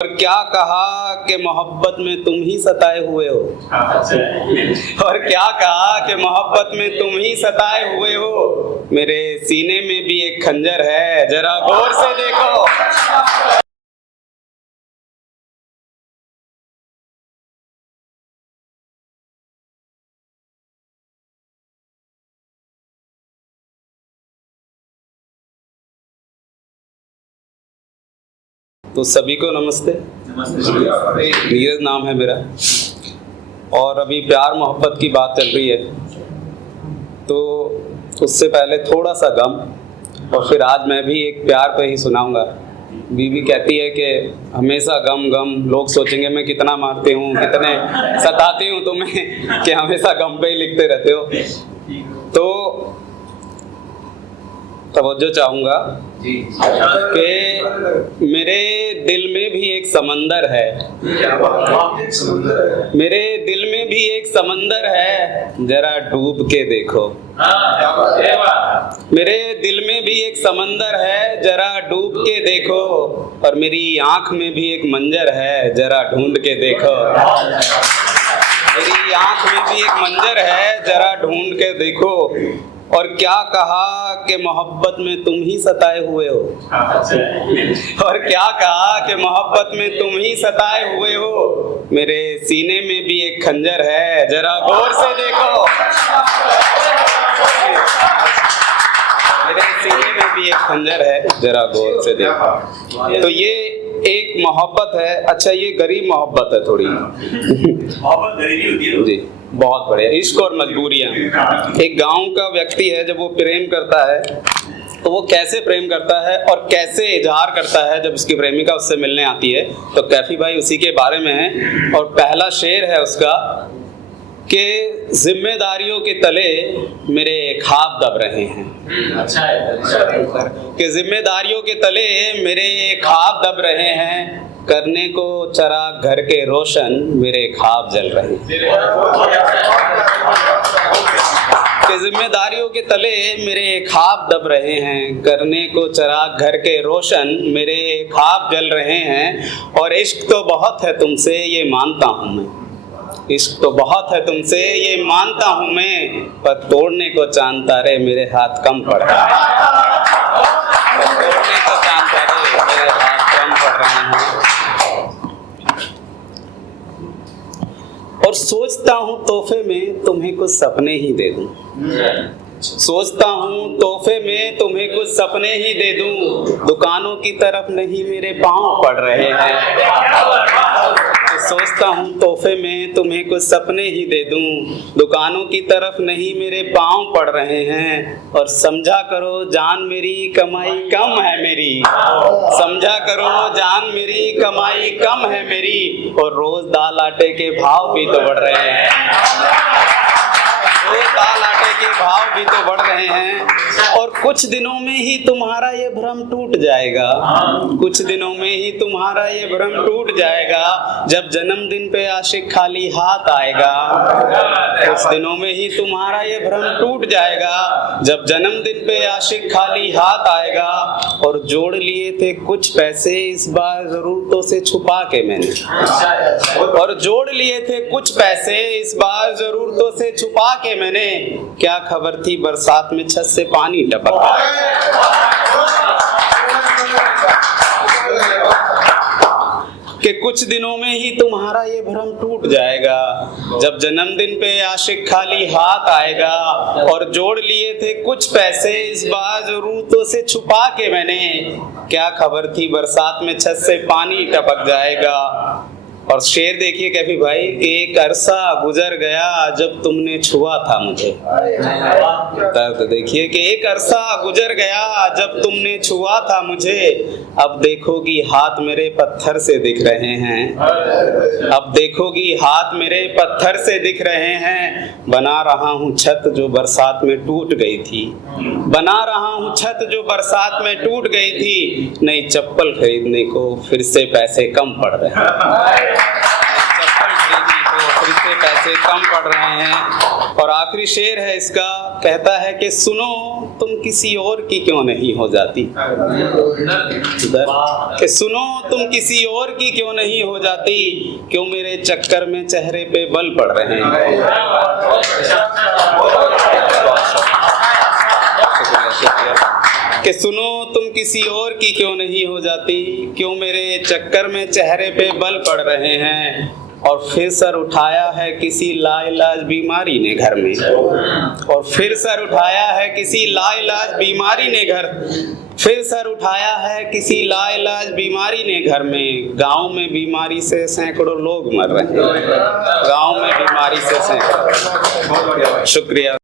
और क्या कहा कि मोहब्बत में तुम ही सताए हुए हो। और क्या कहा कि मोहब्बत में तुम ही सताए हुए हो। मेरे सीने में भी एक खंजर है, जरा गौर से देखो। तो सभी को नमस्ते। नीरज नाम है मेरा, और अभी प्यार मोहब्बत की बात चल रही है, तो उससे पहले थोड़ा सा गम, और फिर आज मैं भी एक प्यार पे ही सुनाऊंगा। बीवी कहती है कि हमेशा गम गम, लोग सोचेंगे मैं कितना मारती हूँ, कितने सताती हूँ तुम्हें कि हमेशा गम पे ही लिखते रहते हो। तो तवज्जो चाहूँगा कि मेरे दिल में भी एक समंदर है। मेरे दिल में भी एक समंदर है, जरा डूब के देखो। मेरे दिल में भी एक समंदर है, जरा डूब के देखो। और मेरी आँख में भी एक मंजर है, जरा ढूंढ के देखो। मेरी आँख में भी एक मंजर है, जरा ढूंढ के देखो। और क्या कहा कि मोहब्बत में तुम ही सताए हुए हो। और क्या कहा कि मोहब्बत में तुम ही सताए हुए हो। मेरे सीने में भी एक खंजर है, जरा गौर से देखो। मेरे सीने में भी एक खंजर है, जरा गौर से देखो। तो ये एक मोहब्बत है। अच्छा, ये गरीब मोहब्बत है थोड़ी। मोहब्बत गरीबी होती है जी, बहुत बढ़िया। इश्क और मजबूरियां। एक गांव का व्यक्ति है, जब वो प्रेम करता है तो वो कैसे प्रेम करता है और कैसे इजहार करता है जब उसकी प्रेमिका उससे मिलने आती है, तो कैफी भाई उसी के बारे में है। और पहला शेर है उसका कि जिम्मेदारियों के तले मेरे ख्वाब दब रहे हैं। अच्छा है कि जिम्मेदारियों के तले मेरे ख्वाब दब रहे हैं, करने को चराग घर के रोशन मेरे ख्वाब जल रहे हैं। कि जिम्मेदारियों के तले मेरे ख्वाब दब रहे हैं, करने को चराग घर के रोशन मेरे ख्वाब जल रहे हैं। और इश्क तो बहुत है तुमसे ये मानता हूँ मैं, इश्क तो बहुत है तुमसे ये मानता हूँ मैं, पर तोड़ने को चांद तारे मेरे हाथ कम पड़ रहे हैं। तोड़ने को चांद तारे मेरे हाथ कम पड़ रहे हैं। और सोचता हूँ तोहफे में तुम्हें कुछ सपने ही दे दूं। सोचता हूँ तोहफे में तुम्हें कुछ सपने ही दे दूं, दुकानों की तरफ नहीं मेरे पाँव पड़ रहे हैं। सोचता हूँ तोहफे में तुम्हें कुछ सपने ही दे दूं, दुकानों की तरफ नहीं मेरे पाँव पड़ रहे हैं। और समझा करो जान मेरी कमाई कम है मेरी, समझा करो जान मेरी कमाई कम है मेरी। और रोज दाल आटे के भाव भी तो बढ़ रहे हैं, रोज दाल आटे के भाव भी तो बढ़ रहे हैं। और कुछ दिनों में ही तुम्हारा ये भ्रम टूट जाएगा, कुछ दिनों में ही तुम्हारा ये भ्रम टूट जाएगा, जब जन्मदिन पे आशिक खाली हाथ आएगा। कुछ दिनों में ही तुम्हारा ये भ्रम टूट जाएगा, जब जन्मदिन पे आशिक खाली हाथ आएगा। और जोड़ लिए थे कुछ पैसे इस बार जरूरतों से छुपा के मैंने, और जोड़ लिए थे कुछ पैसे इस बार जरूरतों से छुपा के मैंने। क्या खबर थी बरसात में छत से पानी टपक रहा कि कुछ दिनों में ही तुम्हारा ये भ्रम टूट जाएगा, जब जन्मदिन पे आशिक खाली हाथ आएगा। और जोड़ लिए थे कुछ पैसे इस बार जरूरतों से छुपा के मैंने, क्या खबर थी बरसात में छत से पानी टपक जाएगा। और शेर देखिए कैफी भाई, एक अरसा गुजर गया जब तुमने छुआ था मुझे। दर्द देखिए कि एक अरसा गुजर गया जब तुमने छुआ था मुझे। अब देखोगी हाथ मेरे पत्थर से दिख रहे हैं, अब देखोगी हाथ मेरे पत्थर से दिख रहे हैं। बना रहा हूँ छत जो बरसात में टूट गई थी, बना रहा हूँ छत जो बरसात में टूट गई थी। नई चप्पल खरीदने को फिर से पैसे कम पड़ रहे हैं, चप्पल खरीदने को जिससे पैसे कम पड़ रहे हैं। और आखिरी शेर है इसका, कहता है कि सुनो तुम किसी और की क्यों नहीं हो जाती, कि सुनो तुम किसी और की क्यों नहीं हो जाती, क्यों मेरे चक्कर में चेहरे पे बल पड़ रहे हैं। कि सुनो तुम किसी और की क्यों नहीं हो जाती, क्यों मेरे चक्कर में चेहरे पे बल पड़ रहे हैं। और फिर सर उठाया है किसी लाइलाज बीमारी ने घर में, और फिर सर उठाया है किसी लाइलाज बीमारी ने फिर सर उठाया है किसी लाइलाज बीमारी ने घर में। गांव में बीमारी से सैकड़ों लोग मर रहे हैं, गांव में बीमारी से सैकड़ों। शुक्रिया।